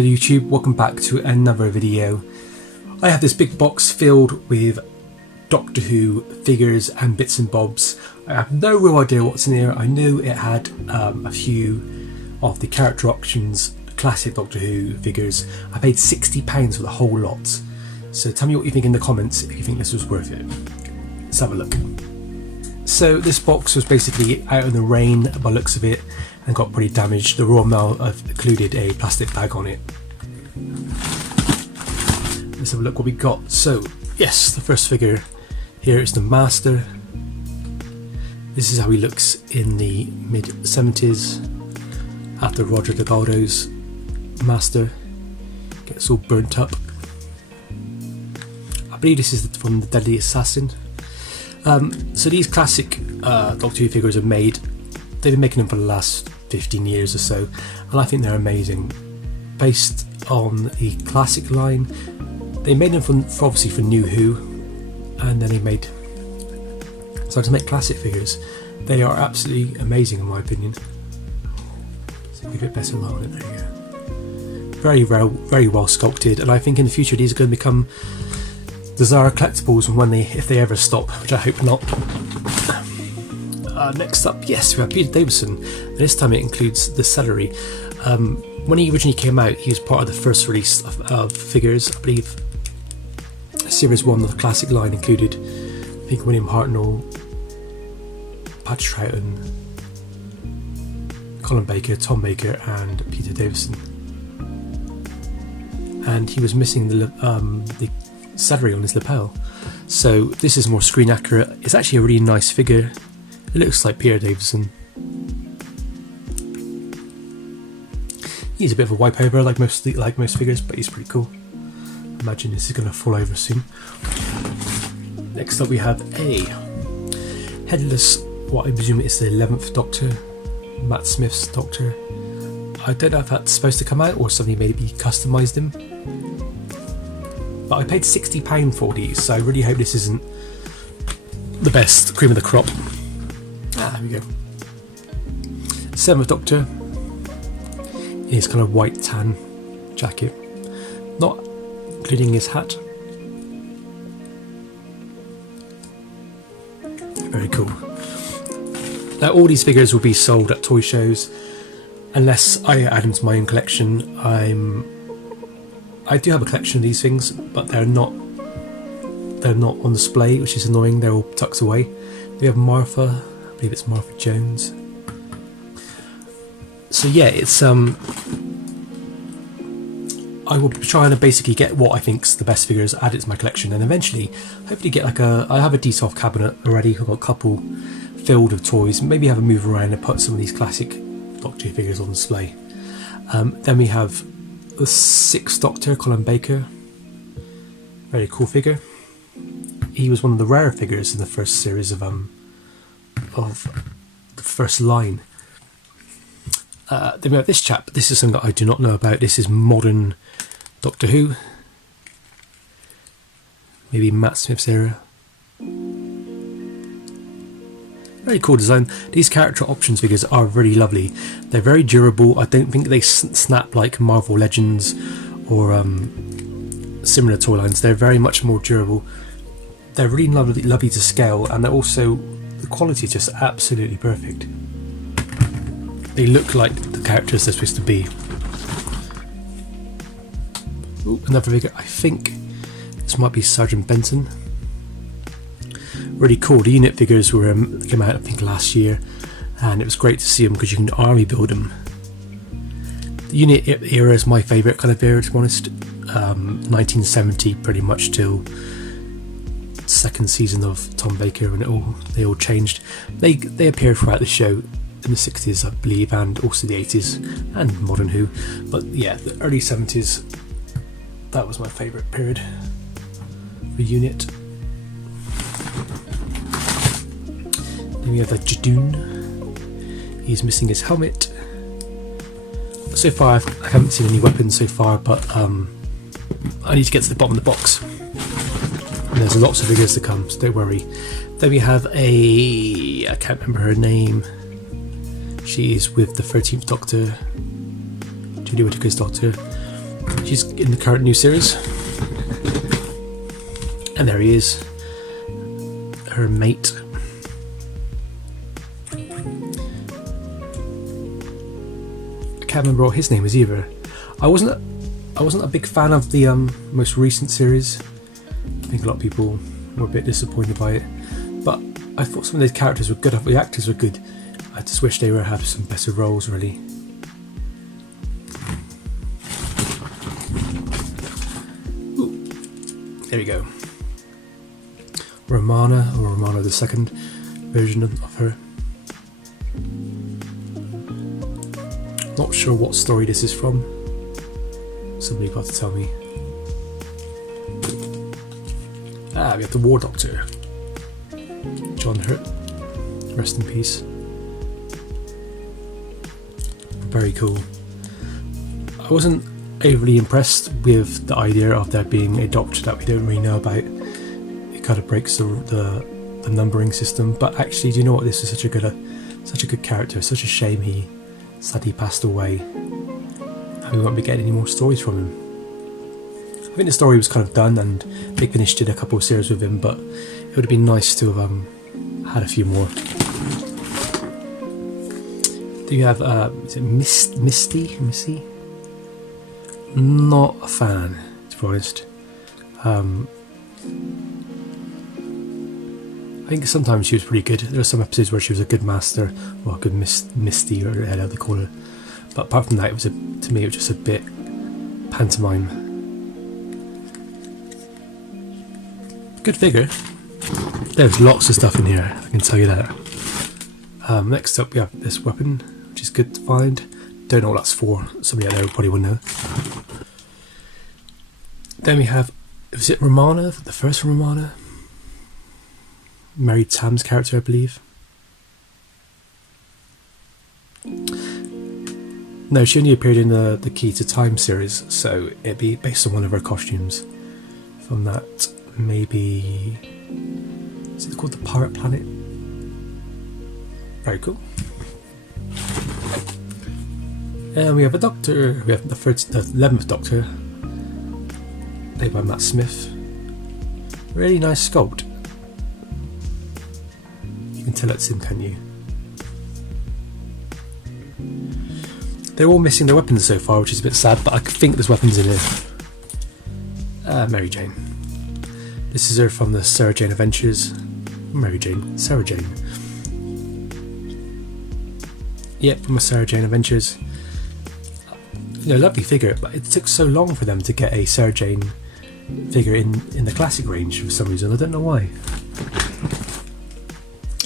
Hello YouTube, welcome back to another video. I have this big box filled with Doctor Who figures and bits and bobs. I have no real idea what's in here. I knew it had a few of the character options, classic Doctor Who figures. I paid £60 for the whole lot. So tell me what you think in the comments if you think this was worth it. Let's have a look. So this box was basically out in the rain by the looks of it and got pretty damaged. The Royal Mail have included a plastic bag on it. Let's have a look what we got. So yes, the first figure here is the Master. This is how he looks in the mid 70s after Roger Delgado's Master gets all burnt up. I believe this is from the Deadly Assassin. So these classic Doctor Who figures are made, they've been making them for the last 15 years or so, and I think they're amazing. Based on the classic line, they made them for obviously for New Who, and then they started to make classic figures. They are absolutely amazing in my opinion. So give it a better light on it, there you go. Very well sculpted, and I think in the future these are going to become the Zara collectibles if they ever stop, which I hope not. Next up, yes, we have Peter Davison. This time it includes the Celery. When he originally came out, he was part of the first release of figures. I believe Series 1 of the classic line included, I think, William Hartnell, Patrick Troughton, Colin Baker, Tom Baker and Peter Davison. And he was missing the Celery on his lapel. So this is more screen accurate. It's actually a really nice figure. It looks like Peter Davison. He's a bit of a wipe over like most figures, but he's pretty cool. Imagine this is going to fall over soon. Next up we have a headless, what I presume is the 11th Doctor, Matt Smith's Doctor. I don't know if that's supposed to come out or somebody maybe customised him. But I paid £60 for these, so I really hope this isn't the best cream of the crop. There we go. 7th Doctor, his kind of white tan jacket, not including his hat. Very cool. Now all these figures will be sold at toy shows unless I add them to my own collection. I do have a collection of these things, but they're not on display, which is annoying. They're all tucked away. We have Martha. I believe it's Martha Jones. So yeah, it's I will be trying to basically get what I think's the best figures, add it to my collection, and eventually hopefully get I have a D12 cabinet already. I've got a couple filled with toys. Maybe have a move around and put some of these classic Doctor Who figures on display. Then we have the 6th Doctor, Colin Baker. Very cool figure. He was one of the rare figures in the first series of the first line. Then we have this chap. This is something that I do not know about. This is modern Doctor Who. Maybe Matt Smith's era. Very cool design. These character options figures are really lovely. They're very durable. I don't think they snap like Marvel Legends or similar toy lines. They're very much more durable. They're really lovely to scale, and they're also, the quality is just absolutely perfect. They look like the characters they're supposed to be. Ooh, another figure. I think this might be Sergeant Benson. Really cool. The unit figures were came out I think last year, and it was great to see them because you can army build them. The unit era is my favourite kind of era, to be honest. 1970 pretty much till second season of Tom Baker, and they all changed. They appeared throughout the show in the 60s, I believe, and also the 80s and Modern Who. But yeah, the early 70s, that was my favourite period for unit. Then we have the Judoon. He's missing his helmet. So far I haven't seen any weapons so far, but I need to get to the bottom of the box. And there's lots of figures to come, so don't worry. Then we have I can't remember her name. She is with the 13th Doctor, Judy Whittaker's Doctor. She's in the current new series. And there he is, her mate. I can't remember what his name is either. I wasn't a big fan of the most recent series. I think a lot of people were a bit disappointed by it, but I thought some of these characters were good. The actors were good. I just wish they would have some better roles, really. Ooh, there we go. Romana, or Romana the second version of her. Not sure what story this is from. Somebody got to tell me. Ah, we have the War Doctor, John Hurt. Rest in peace. Very cool. I wasn't overly impressed with the idea of there being a doctor that we don't really know about. It kind of breaks the numbering system. But actually, do you know what? This is such a good character. Such a shame he sadly passed away, and we won't be getting any more stories from him. I think the story was kind of done, and Big Finish did a couple of series with him, but it would have been nice to have had a few more. Do you have is it Misty? Missy? Not a fan, to be honest. I think sometimes she was pretty good. There were some episodes where she was a good master, or a good Misty, or whatever they call her. But apart from that, it was to me it was just a bit pantomime. Good figure. There's lots of stuff in here, I can tell you that. Next up, we have this weapon, which is good to find. Don't know what that's for. Somebody out there probably would know. Then we have, was it Romana? The first Romana? Mary Tam's character, I believe. No, she only appeared in the Key to Time series, so it'd be based on one of her costumes from that. Maybe, is it called the Pirate Planet? Very cool. And we have a Doctor. We have the 11th Doctor, played by Matt Smith. Really nice sculpt. You can tell it's him, can't you? They're all missing their weapons so far, which is a bit sad, but I think there's weapons in here. Mary Jane. This is her from the Sarah Jane Adventures. Sarah Jane. Yep, from the Sarah Jane Adventures. Lovely figure, but it took so long for them to get a Sarah Jane figure in the classic range for some reason. I don't know why.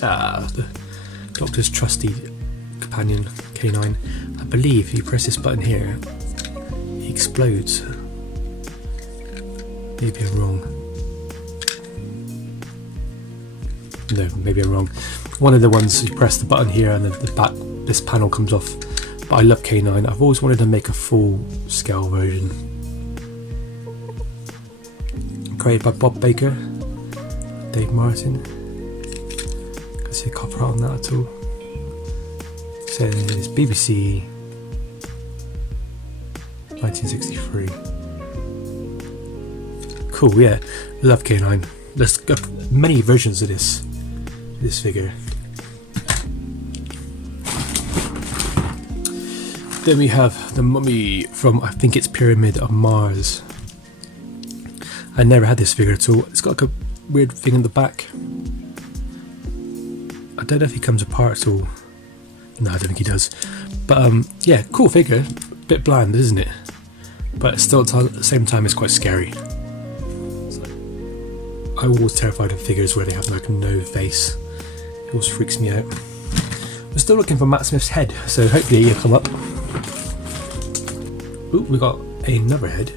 The Doctor's trusty companion, K9. I believe if you press this button here, he explodes. Maybe I'm wrong. No, maybe I'm wrong. One of the ones you press the button here and then this panel comes off. But I love K9. I've always wanted to make a full scale version. Created by Bob Baker, Dave Martin. Can't see a copyright on that at all. Says BBC 1963. Cool, yeah. Love K9. There's many versions of this figure. Then we have the mummy from, I think it's Pyramid of Mars. I never had this figure at all. It's got like a weird thing in the back. I don't know if he comes apart at all. No, I don't think he does. But yeah, cool figure. Bit bland, isn't it? But still at the same time it's quite scary. I'm always terrified of figures where they have like no face. It always freaks me out. We're still looking for Matt Smith's head, so hopefully he'll come up. Ooh, we got another head.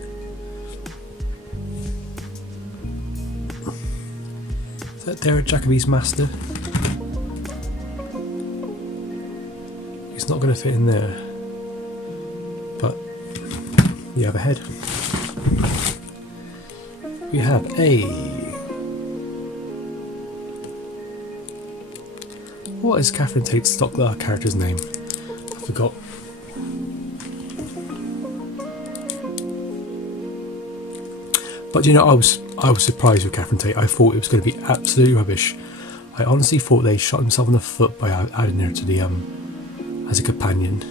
Is that Derek Jacobi's master? It's not going to fit in there, but we have a head. We have a... What is Catherine Tate's stock character's name? I forgot. But you know, I was surprised with Catherine Tate. I thought it was going to be absolutely rubbish. I honestly thought they shot themselves in the foot by adding her to the as a companion.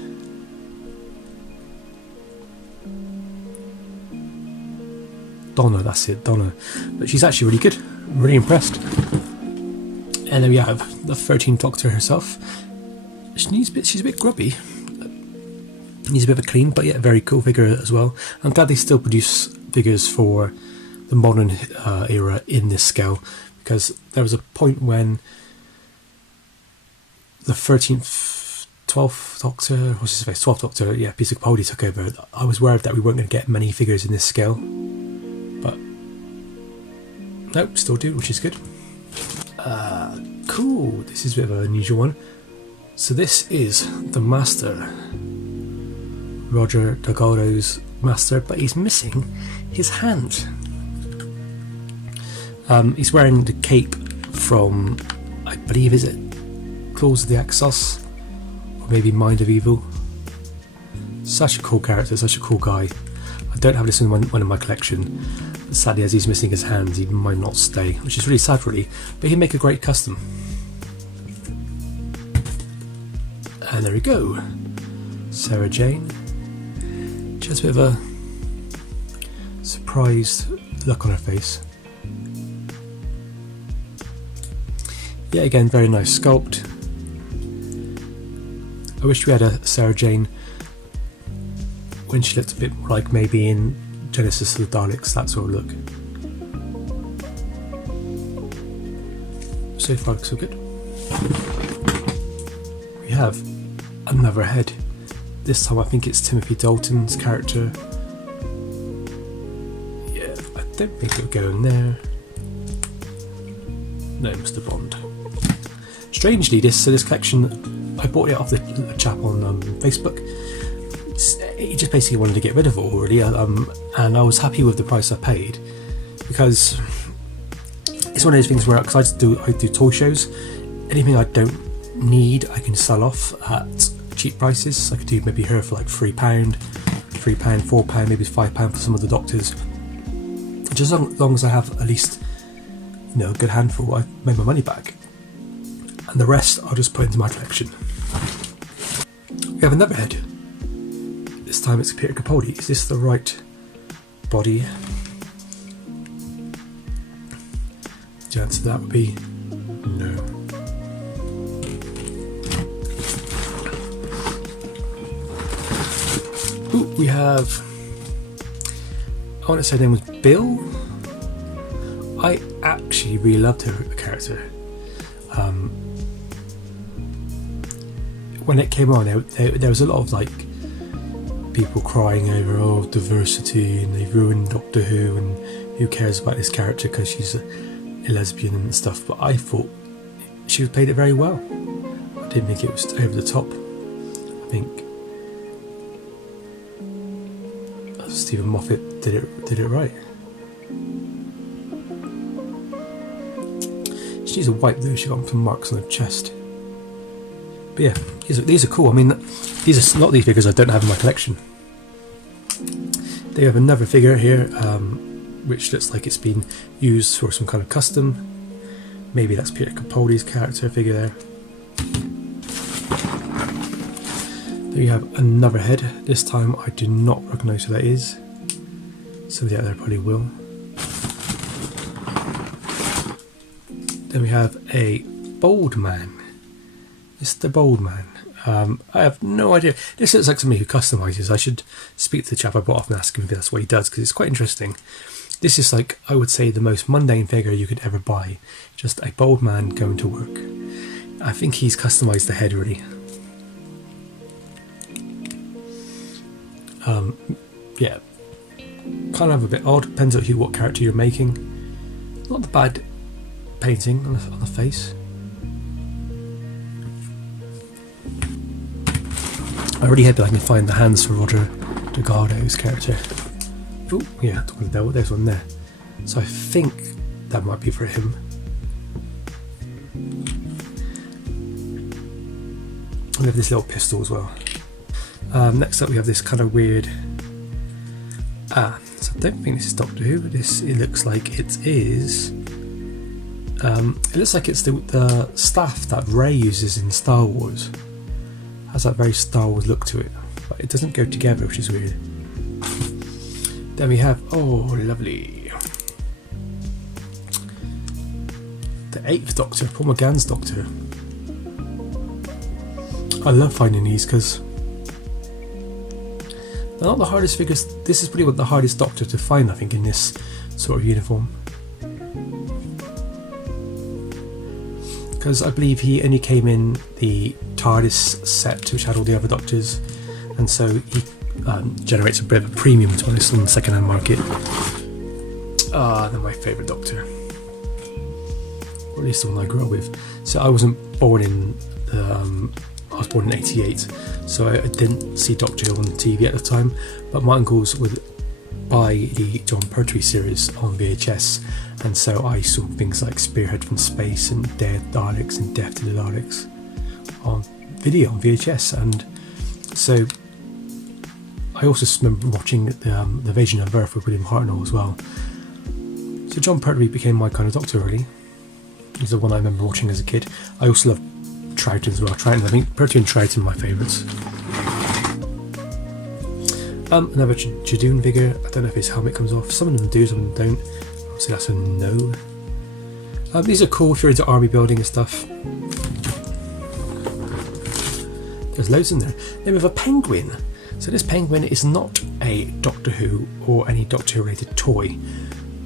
Donna, that's it, Donna. But she's actually really good. I'm really impressed. And then we have the 13th Doctor herself. She's a bit grubby. Needs a bit of a clean, but yeah, very cool figure as well. I'm glad they still produce figures for the modern era in this scale, because there was a point when the 13th, 12th Doctor, what's his face, 12th Doctor, yeah, Peter Capaldi took over. I was worried that we weren't going to get many figures in this scale, but nope, still do, which is good. Cool, this is a bit of an unusual one. So this is the Master, Roger Delgado's Master, but he's missing his hand. He's wearing the cape from, I believe, is it Claws of the Axos, or maybe Mind of Evil. Such a cool character, such a cool guy. I don't have this in one in my collection. Sadly, as he's missing his hands, he might not stay, which is really sad, really. But he'd make a great custom. And there we go, Sarah Jane. She has a bit of a surprised look on her face. Yeah, again, very nice sculpt. I wish we had a Sarah Jane when she looked a bit more like maybe in Genesis of the Daleks, that sort of look. So far, so good. We have another head. This time I think it's Timothy Dalton's character. Yeah, I don't think it'll go in there. No, Mr. Bond. Strangely, this collection, I bought it off the chap on Facebook. He just basically wanted to get rid of it all, really, and I was happy with the price I paid, because it's one of those things where, because I do toy shows, anything I don't need I can sell off at cheap prices. I could do maybe her for like £3, £4, maybe £5 for some of the Doctors. Just as long as I have at least, you know, a good handful, I've made my money back, and the rest I'll just put into my collection. We have another head. This time it's Peter Capaldi. Is this the right body? The answer to that would be no. Ooh, we have, I want to say her name was Bill. I actually really loved her character. When it came on, there was a lot of like people crying over diversity, and they've ruined Doctor Who, and who cares about this character because she's a lesbian and stuff. But I thought she played it very well. I didn't think it was over the top. I think Stephen Moffat did it right. She needs a wipe though. She got some marks on her chest. But yeah, these are cool. I mean, these are not these figures I don't have in my collection. They have another figure here, which looks like it's been used for some kind of custom. Maybe that's Peter Capaldi's character figure there. There you have another head. This time I do not recognise who that is. Somebody out there probably will. Then we have a Bold Man. Mr. Bold Man. I have no idea. This looks like somebody who customises. I should speak to the chap I bought off and ask him if that's what he does, because it's quite interesting. This is like, I would say, the most mundane figure you could ever buy. Just a bald man going to work. I think he's customised the head really. Yeah, kind of a bit odd. Depends on what character you're making. Not the bad painting on the face. I really hope that I can find the hands for Roger Delgado's character. Oh, yeah, talking of the devil, there's one there. So I think that might be for him. We have this little pistol as well. Next up we have this kind of weird So I don't think this is Doctor Who. It looks like it is. It looks like it's the staff that Rey uses in Star Wars. Has that very Star Wars look to it, but it doesn't go together, which is weird. Then we have, oh lovely, the 8th Doctor, Paul McGann's Doctor. I love finding these because they're not the hardest figures. This is probably the hardest Doctor to find, I think, in this sort of uniform. Because I believe he only came in the TARDIS set, which had all the other Doctors, and so he generates a bit of a premium to this on the second-hand market. They're my favourite Doctor, or at least the one I grew up with. So I wasn't born in I was born in '88, so I didn't see Doctor Who on the TV at the time, but my uncles would buy the Jon Pertwee series on VHS, and so I saw things like Spearhead from Space and Day of the Daleks and Death to the Daleks on video on VHS, and so I also remember watching the Invasion of Earth with William Hartnell as well. So Jon Pertwee became my kind of Doctor, really. He's the one I remember watching as a kid. I also love Troughton as well. Troughton, I think Pertwee and Troughton are my favourites. Another Judoon figure. I don't know if his helmet comes off. Some of them do, some of them don't. Obviously that's a no. These are cool if you're into army building and stuff. There's loads in there. Then we have a penguin. So this penguin is not a Doctor Who or any Doctor Who related toy,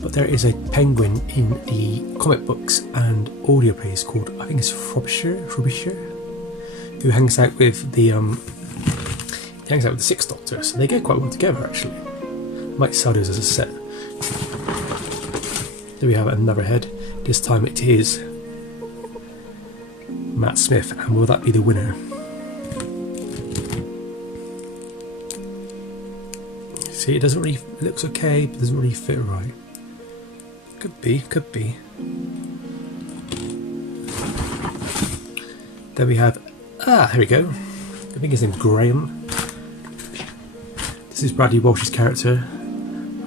but there is a penguin in the comic books and audio plays called, I think it's Frobisher, who hangs out with the Sixth Doctor, so they go quite well together actually. Might sell those as a set. There we have another head. This time it is Matt Smith, and will that be the winner? See, it doesn't really, it looks okay, but it doesn't really fit right. Could be. Then we have, here we go. I think his name's Graham. This is Bradley Walsh's character.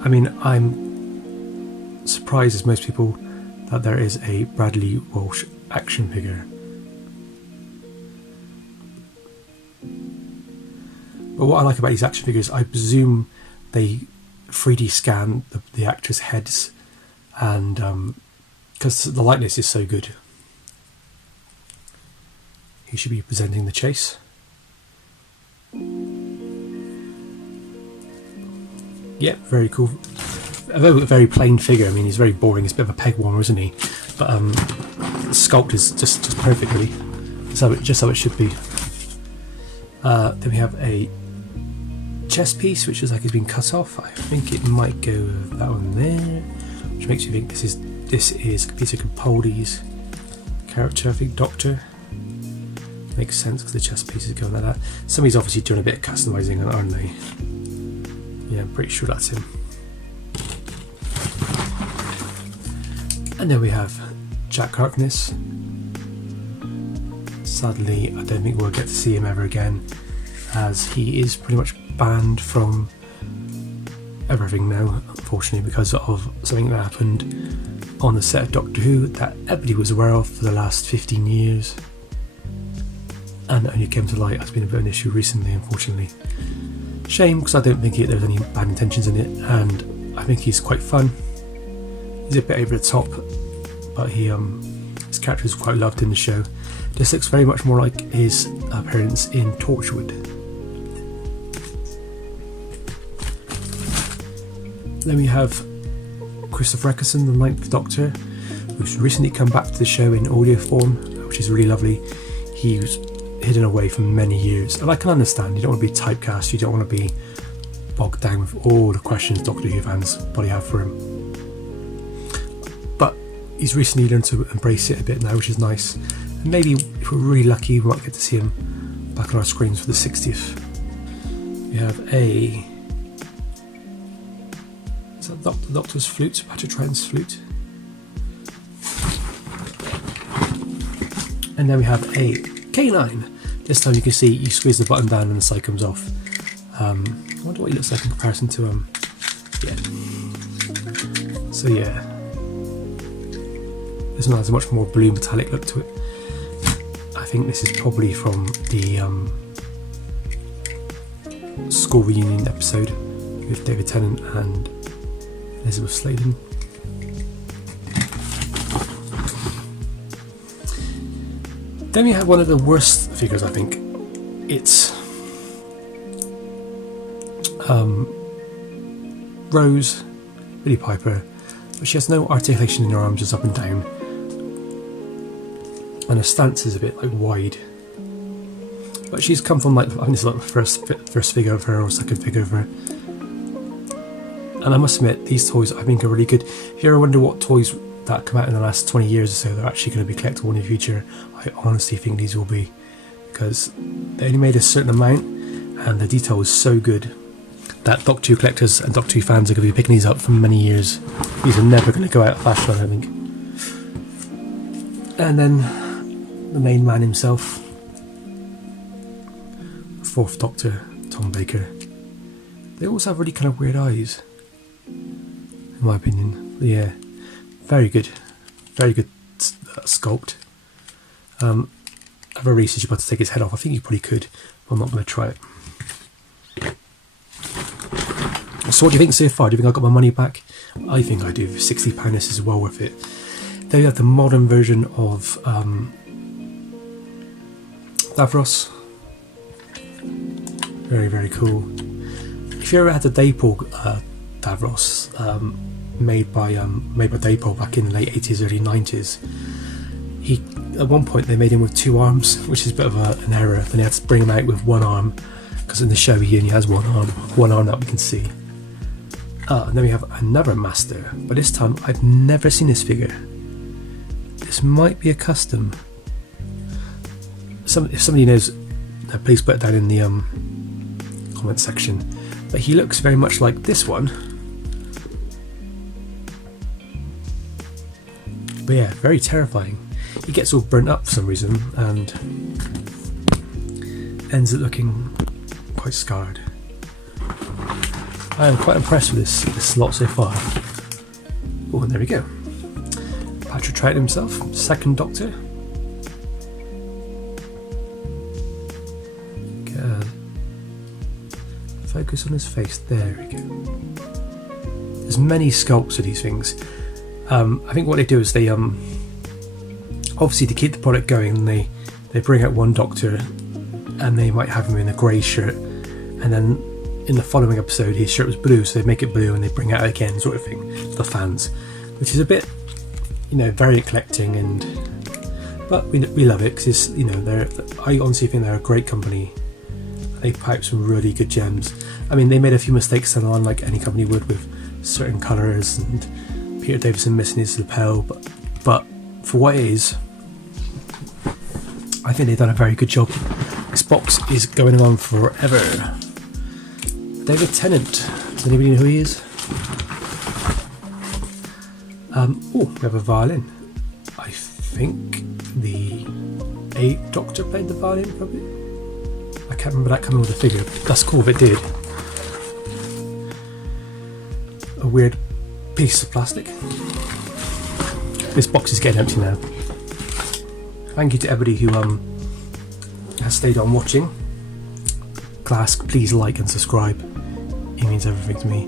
I mean, I'm surprised as most people that there is a Bradley Walsh action figure. But what I like about these action figures, I presume they 3D scan the actors' heads, and because the likeness is so good. He should be presenting the chase. Yep, very cool. A very plain figure. I mean, he's very boring. He's a bit of a peg warmer, isn't he? But the sculpt is just perfect, really. Just how it should be. Then we have a chest piece, which is like it's been cut off. I think it might go with that one there, which makes you think this is Peter Capaldi's character. I think Doctor. Makes sense because the chest piece is going like that. Somebody's obviously doing a bit of customizing, aren't they? Yeah, I'm pretty sure that's him. And then we have Jack Harkness. Sadly, I don't think we'll get to see him ever again, as he is pretty much banned from everything now, unfortunately, because of something that happened on the set of Doctor Who that everybody was aware of for the last 15 years. And it only came to light. Has been a bit of an issue recently, unfortunately. Shame, because I don't think there's any bad intentions in it, and I think he's quite fun. He's a bit over the top, but his character is quite loved in the show. This looks very much more like his appearance in Torchwood. Then we have Christopher Eccleston, the 9th Doctor, who's recently come back to the show in audio form, which is really lovely. He was hidden away for many years, and I can understand, you don't want to be typecast, you don't want to be bogged down with all the questions Doctor Who fans probably have for him. But he's recently learned to embrace it a bit now, which is nice. And maybe if we're really lucky, we might get to see him back on our screens for the 60th. We have is that the Doctor's flute? Patrick Troughton's flute. And then we have a K9. This time you can see you squeeze the button down and the side comes off. I wonder what he looks like in comparison to Yeah. So yeah, this one has a much more blue metallic look to it. I think this is probably from the school reunion episode with David Tennant and Elizabeth Sladen. Then we have one of the worst figures, I think. It's Rose, Billie Piper, but she has no articulation in her arms, just up and down, and her stance is a bit like wide. But she's come from like, I think it's like the first figure of her or second figure of her. And I must admit, these toys I think are really good. If you ever wonder what toys that come out in the last 20 years or so, they're actually going to be collectible in the future, I honestly think these will be, because they only made a certain amount and the detail was so good that Doctor Who collectors and Doctor Who fans are going to be picking these up for many years. These are never going to go out of fashion, I don't think. And then the main man himself, Fourth Doctor, Tom Baker. They also have really kind of weird eyes, in my opinion. But yeah, very good sculpt. I've already said you're about to take his head off. I think you probably could, but I'm not going to try it. So what do you think so far? Do you think I got my money back? I think I do. £60, this is well worth it. There you have the modern version of Davros. Very, very cool. If you ever had the Dapol Davros made by Dapol back in the late 80s, early 90s, at one point they made him with two arms, which is a bit of an error. Then they had to bring him out with one arm, because in the show he only has one arm that we can see. And then we have another master, but this time I've never seen this figure. This might be a custom. If somebody knows, please put it down in the comment section. But he looks very much like this one. But yeah, very terrifying. He gets all burnt up for some reason and ends up looking quite scarred. I am quite impressed with this lot so far. Oh, and there we go. Patrick Troughton himself, second Doctor. Focus on his face. There we go. There's many sculpts of these things. I think what they do is they obviously to keep the product going, they bring out one Doctor, and they might have him in a grey shirt, and then in the following episode his shirt was blue, so they make it blue and they bring it out again, sort of thing, for the fans, which is a bit, very eclectic, but we love it because I honestly think they're a great company. They pipe some really good gems. I mean, they made a few mistakes down the line, like any company would, with certain colours and Peter Davison missing his lapel, but for what it is, I think they've done a very good job. This box is going on forever. David Tennant. Does anybody know who he is? We have a violin. I think the 8th Doctor played the violin, probably. I can't remember that coming with a figure. That's cool if it did. A weird piece of plastic. This box is getting empty now. Thank you to everybody who has stayed on watching. Class, please like and subscribe. It means everything to me.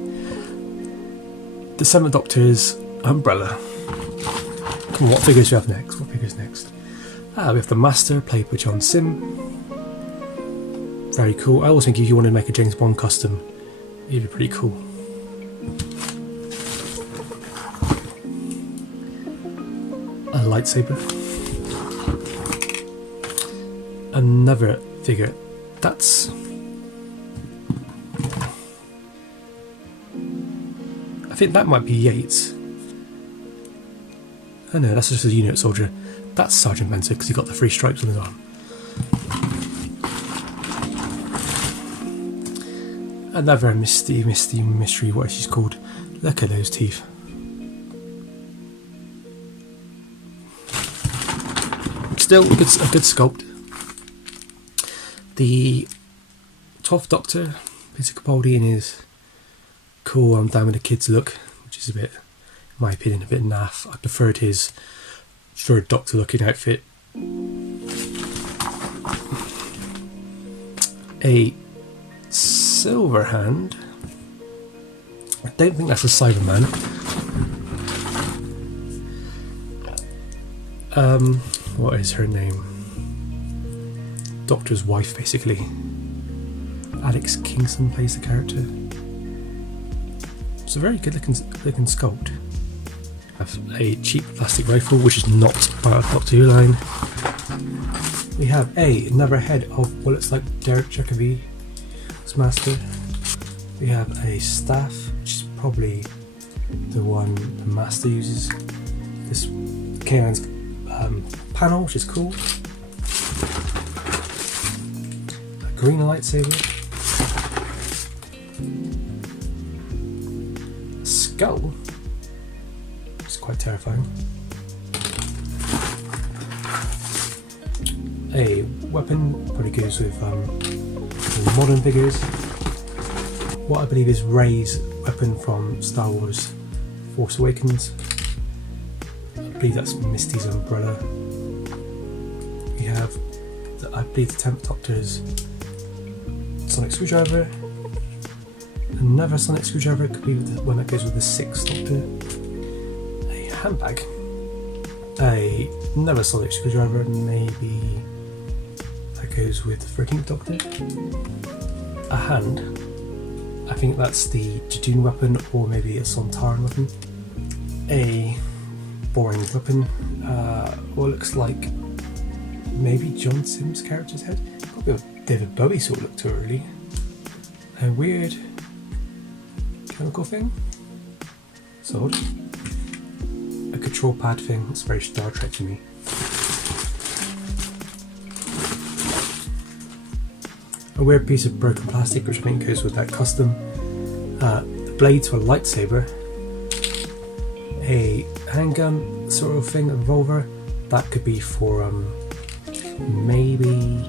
The 7th Doctor is Umbrella. Come on, what figures do we have next? What figures next? We have the Master, played by John Sim. Very cool. I always think if you want to make a James Bond custom, it'd be pretty cool. A lightsaber. Another figure. That's... I think that might be Yates. Oh no, that's just a unit soldier. That's Sergeant Benson because he got the 3 stripes on his arm. Another mystery, what is she called? Look at those teeth. Still a good sculpt. The 12th Doctor, Peter Capaldi, in his cool. I'm down with the kids look, which is a bit, in my opinion, a bit naff. I preferred his Third Doctor looking outfit. A Silverhand. I don't think that's a Cyberman. What is her name? Doctor's wife, basically. Alex Kingston plays the character. It's a very good looking sculpt. I have a cheap plastic rifle, which is not part of Doctor Who line. We have another head of what looks like Derek Jacobi's master. We have a staff, which is probably the one the master uses. This K9's panel, which is cool. A green lightsaber. A skull, which is quite terrifying. A weapon, probably goes with modern figures. What I believe is Rey's weapon from Star Wars Force Awakens. I believe that's Misty's umbrella. We have, I believe, the 10th Doctor's sonic screwdriver. Another sonic screwdriver could be the one that goes with the 6th Doctor. A handbag. Another sonic screwdriver, maybe that goes with the 13th Doctor. A hand. I think that's the Jadoon weapon, or maybe a Sontaran weapon. A boring weapon. What looks like maybe John Sims' character's head. Got a David Bowie sort of look to it, really. A weird chemical thing. Sword. A control pad thing. It's very Star Trek to me. A weird piece of broken plastic, which I think goes with that custom. The blade to a lightsaber. A handgun sort of thing, a revolver. That could be for maybe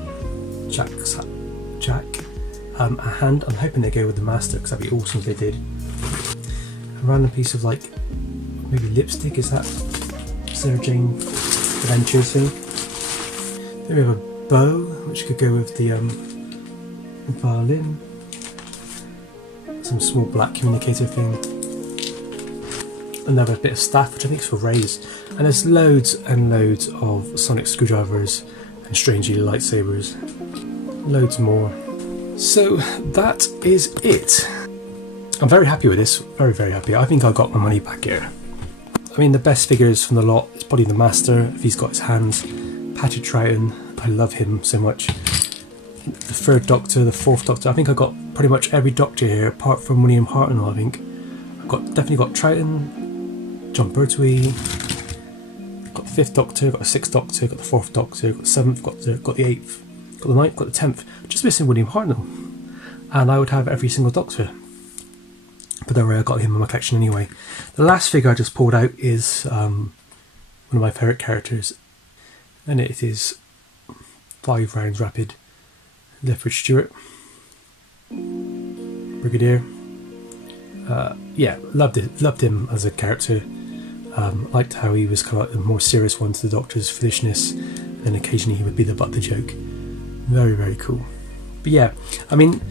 Jack. A hand. I'm hoping they go with the master, because that'd be awesome if they did. A random piece of maybe lipstick. Is that Sarah Jane Adventures thing? Then we have a bow, which could go with the violin. Some small black communicator thing. Another bit of staff, which I think is for Rey's. And there's loads and loads of sonic screwdrivers and strangely lightsabers. Loads more. So that is it. I'm very happy with this. Very, very happy. I think I got my money back here. I mean, the best figures from the lot is probably the Master, if he's got his hands. Patrick Troughton. I love him so much. The 3rd Doctor, the 4th Doctor. I think I got pretty much every Doctor here, apart from William Hartnell. I think I've definitely got Troughton, John Pertwee, got the 5th Doctor, got the 6th Doctor, got the 4th Doctor, got the 7th Doctor, got the 8th, got the 9th, got the 10th. Just missing William Hartnell, and I would have every single Doctor. But don't worry, I got him in my collection anyway. The last figure I just pulled out is one of my favourite characters, and it is 5 Rounds Rapid. Lethbridge Stewart, Brigadier. Yeah, loved him as a character. Liked how he was kind of the more serious one to the Doctor's foolishness, and occasionally he would be the butt of the joke. Very, very cool. But yeah, I mean,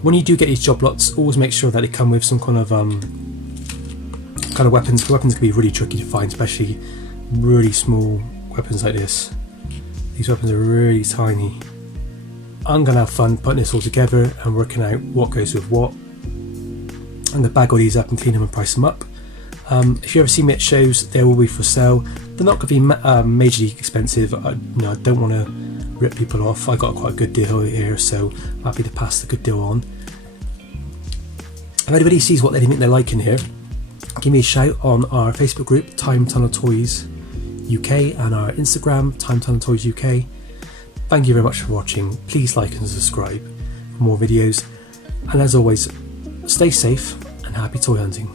when you do get these job lots, always make sure that they come with some kind of weapons. Weapons can be really tricky to find, especially really small weapons like this. These weapons are really tiny. I'm going to have fun putting this all together and working out what goes with what. I'm going to bag all these up and clean them and price them up. If you ever see me at shows, they will be for sale. They're not going to be majorly expensive. I don't want to rip people off. I got quite a good deal here, so I'm happy to pass the good deal on. If anybody sees what they think they like in here, give me a shout on our Facebook group, Time Tunnel Toys UK, and our Instagram, Time Tunnel Toys UK. Thank you very much for watching. Please like and subscribe for more videos. And as always, stay safe and happy toy hunting.